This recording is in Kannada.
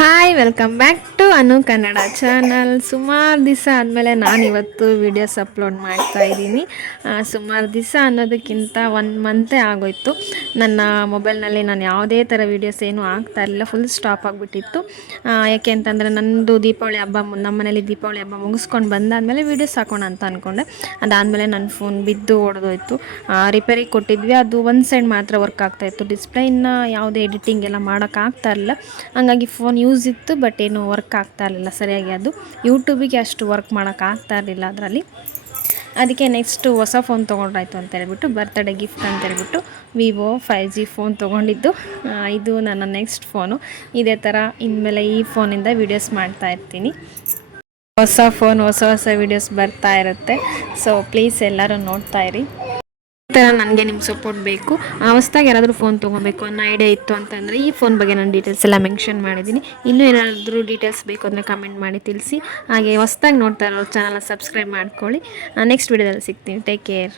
Hi welcome back to Anu Kannada channel. ಸುಮಾರು ದಿವಸ ಆದಮೇಲೆ ನಾನಿವತ್ತು ವೀಡಿಯೋಸ್ ಅಪ್ಲೋಡ್ ಮಾಡ್ತಾ ಇದ್ದೀನಿ. ಸುಮಾರು ದಿವಸ ಅನ್ನೋದಕ್ಕಿಂತ 1 ಮಂತೇ ಆಗೋಯ್ತು. ನನ್ನ ಮೊಬೈಲ್ನಲ್ಲಿ ನಾನು ಯಾವುದೇ ಥರ ವೀಡಿಯೋಸ್ ಏನೂ ಆಗ್ತಾ ಇರಲಿಲ್ಲ, ಫುಲ್ ಸ್ಟಾಪ್ ಆಗಿಬಿಟ್ಟಿತ್ತು. ಯಾಕೆ ಅಂತಂದರೆ ನನ್ನದು ದೀಪಾವಳಿ ಹಬ್ಬ ನಮ್ಮ ಮನೇಲಿ ದೀಪಾವಳಿ ಹಬ್ಬ ಮುಗಿಸ್ಕೊಂಡು ಬಂದಾದಮೇಲೆ ವೀಡಿಯೋಸ್ ಹಾಕೋಣ ಅಂತ ಅಂದ್ಕೊಂಡೆ. ಅದಾದಮೇಲೆ ನನ್ನ ಫೋನ್ ಬಿದ್ದು ಒಡೆದೋಯ್ತು. ರಿಪೇರಿಗೆ ಕೊಟ್ಟಿದ್ವಿ, ಅದು ಒಂದು ಸೈಡ್ ಮಾತ್ರ ವರ್ಕ್ ಆಗ್ತಾಯಿತ್ತು. ಡಿಸ್ಪ್ಲೇ ಇನ್ನು ಯಾವುದೇ ಎಡಿಟಿಂಗ್ ಎಲ್ಲ ಮಾಡೋಕ್ಕಾಗ್ತಾ ಇರಲಿಲ್ಲ. ಹಾಗಾಗಿ ಫೋನ್ ಯೂಸ್ ಇತ್ತು, ಬಟ್ ಏನು ವರ್ಕ್ ಆಗ್ತಾ ಇರಲಿಲ್ಲ ಸರಿಯಾಗಿ. ಅದು ಯೂಟ್ಯೂಬಿಗೆ ಅಷ್ಟು ವರ್ಕ್ ಮಾಡೋಕ್ಕಾಗ್ತಾ ಇರಲಿಲ್ಲ ಅದರಲ್ಲಿ. ಅದಕ್ಕೆ ನೆಕ್ಸ್ಟು ಹೊಸ ಫೋನ್ ತೊಗೊಂಡ್ರಾಯ್ತು ಅಂತ ಹೇಳ್ಬಿಟ್ಟು, ಬರ್ತ್ಡೇ ಗಿಫ್ಟ್ ಅಂತ ಹೇಳ್ಬಿಟ್ಟು ವಿವೋ 5G ಫೋನ್ ತೊಗೊಂಡಿದ್ದು. ಇದು ನನ್ನ ನೆಕ್ಸ್ಟ್ ಫೋನು. ಇದೇ ಥರ ಇನ್ಮೇಲೆ ಈ ಫೋನಿಂದ ವೀಡಿಯೋಸ್ ಮಾಡ್ತಾ ಇರ್ತೀನಿ. ಹೊಸ ಫೋನ್ ಹೊಸ ಹೊಸ ವೀಡಿಯೋಸ್ ಬರ್ತಾ ಇರುತ್ತೆ. ಸೊ ಪ್ಲೀಸ್ ಎಲ್ಲರೂ ನೋಡ್ತಾ ಇರಿ. ಈ ಥರ ನನಗೆ ನಿಮ್ಮ ಸಪೋರ್ಟ್ ಬೇಕು. ಹೊಸ್ದಾಗಿ ಯಾರಾದರೂ ಫೋನ್ ತೊಗೋಬೇಕು ಅನ್ನೋ ಐಡಿಯಾ ಇತ್ತು ಅಂತಂದರೆ ಈ ಫೋನ್ ಬಗ್ಗೆ ನಾನು ಡೀಟೇಲ್ಸ್ ಎಲ್ಲ ಮೆನ್ಷನ್ ಮಾಡಿದ್ದೀನಿ. ಇನ್ನೂ ಏನಾದರೂ ಡೀಟೇಲ್ಸ್ ಬೇಕು ಅಂದರೆ ಕಮೆಂಟ್ ಮಾಡಿ ತಿಳಿಸಿ. ಹಾಗೆ ಹೊಸ್ದಾಗಿ ನೋಡ್ತಾ ಇರೋ ಚಾನಲ್ನ ಸಬ್ಸ್ಕ್ರೈಬ್ ಮಾಡ್ಕೊಳ್ಳಿ. ನೆಕ್ಸ್ಟ್ ವೀಡಿಯೋದಲ್ಲಿ ಸಿಗ್ತೀನಿ. Take care.